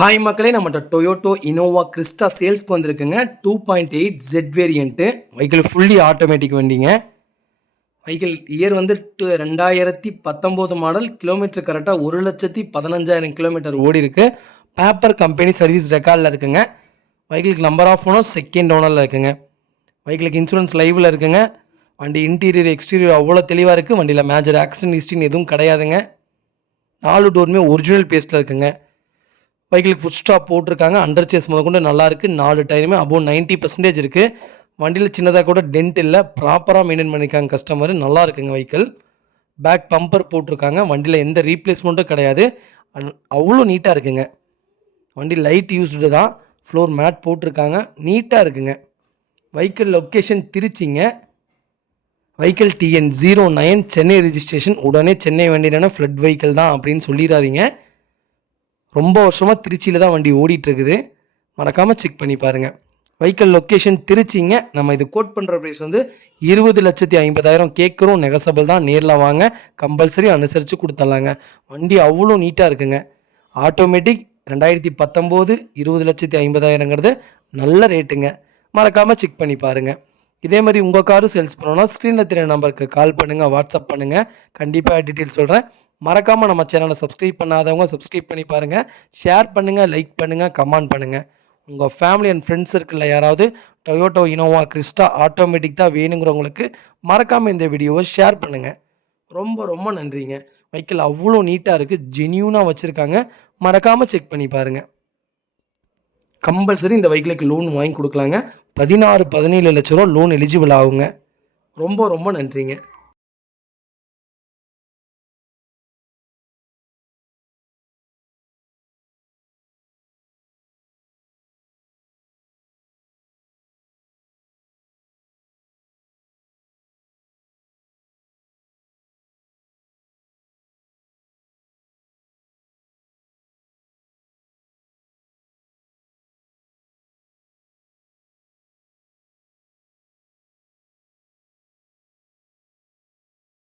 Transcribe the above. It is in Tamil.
ஹாய் மக்களே, நம்மகிட்ட டொயோட்டோ இனோவா கிறிஸ்டா சேல்ஸ்க்கு வந்திருக்குங்க. 2.8 Z variant vehicle fully automatic வண்டிங்க. வெஹிக்கிள் இயர் வந்து 2019 மாடல். கிலோமீட்டர் கரெக்டாக 1,15,000 கிலோமீட்டர் ஓடி இருக்கு. பேப்பர் கம்பெனி சர்வீஸ் ரெக்கார்டில் இருக்குங்க. வெஹிக்கிளுக்கு நம்பர் ஆஃப் ஓனர் செகண்ட் ஓனரில் இருக்குங்க. வெஹிக்கிளுக்கு இன்சூரன்ஸ் லைவில் இருக்குங்க. வண்டி இன்டீரியர் எக்ஸ்டீரியர் அவ்வளோ தெளிவாக இருக்குது. வண்டியில் மேஜர் ஆக்சிடென்ட் ஹிஸ்ட்ரின்னு எதுவும் கிடையாதுங்க. 4 டோருமே ஒரிஜினல் பேஸ்ட்டில் இருக்குங்க. வெஹிக்கிளுக்கு ஃபுட் ஸ்டாப் போட்டிருக்காங்க. அண்டர் சேஸ் முதற்கொண்டு நல்லாயிருக்கு. 4 டயருமே அபோவ் 90% இருக்குது. வண்டியில் சின்னதாக கூட டென்ட் இல்லை. ப்ராப்பராக மெயின்டைன் பண்ணியிருக்காங்க கஸ்டமர். நல்லா இருக்குங்க வெஹிக்கிள். பேக் பம்பர் போட்டிருக்காங்க. வண்டியில் எந்த ரீப்ளேஸ்மெண்ட்டும் கிடையாது. அவ்வளோ நீட்டாக இருக்குங்க. வண்டி லைட் யூஸ்டு தான். ஃப்ளோர் மேட் போட்டிருக்காங்க. நீட்டாக இருக்குங்க. வெஹிக்கிள் லொக்கேஷன் திருச்சிங்க. Vehicle TN09 Chennai registration. உடனே சென்னை வண்டினா ஃப்ளட் வெஹிக்கிள் தான் அப்படின்னு சொல்லிடாதீங்க. ரொம்ப வருஷமாக திருச்சியில் தான் வண்டி ஓடிட்டுருக்குது. மறக்காமல் செக் பண்ணி பாருங்கள். வெஹிக்கிள் லொக்கேஷன் திருச்சிங்க. நம்ம இது கோட் பண்ணுற ப்ரைஸ் வந்து 20,50,000 கேட்குறோம். நெகசபிள் தான். நேரில் வாங்க, கம்பல்சரி அனுசரித்து கொடுத்துட்லாங்க. வண்டி அவ்வளோ நீட்டாக இருக்குங்க. ஆட்டோமேட்டிக் 2019 20,50,000ங்கிறது நல்ல ரேட்டுங்க. மறக்காமல் செக் பண்ணி பாருங்கள். இதே மாதிரி உங்கள் காரும் சேல்ஸ் பண்ணணும்னா ஸ்க்ரீனில் தெரிய நம்பருக்கு கால் பண்ணுங்கள், வாட்ஸ்அப் பண்ணுங்கள். கண்டிப்பாக டீட்டெயில் சொல்கிறேன். மறக்காமல் நம்ம சேனலை சப்ஸ்கிரைப் பண்ணாதவங்க சப்ஸ்கிரைப் பண்ணி பாருங்கள். ஷேர் பண்ணுங்கள், லைக் பண்ணுங்கள், கமெண்ட் பண்ணுங்கள். உங்கள் ஃபேமிலி அண்ட் ஃப்ரெண்ட்ஸ் சர்க்கிளில் யாராவது டொயோட்டோ இனோவா கிறிஸ்டா ஆட்டோமேட்டிக் தான் வேணுங்கிறவங்களுக்கு மறக்காமல் இந்த வீடியோவை ஷேர் பண்ணுங்கள். ரொம்ப ரொம்ப நன்றிங்க. வெஹிக்கிள் அவ்வளோ நீட்டாக இருக்குது. ஜென்யூனாக வச்சுருக்காங்க. மறக்காமல் செக் பண்ணி பாருங்கள். கம்பல்சரி இந்த வெஹிக்கிளுக்கு லோன் வாங்கி கொடுக்கலாங்க. 16-17 லட்ச ரூபா லோன் எலிஜிபிள் ஆகுங்க. ரொம்ப ரொம்ப நன்றிங்க.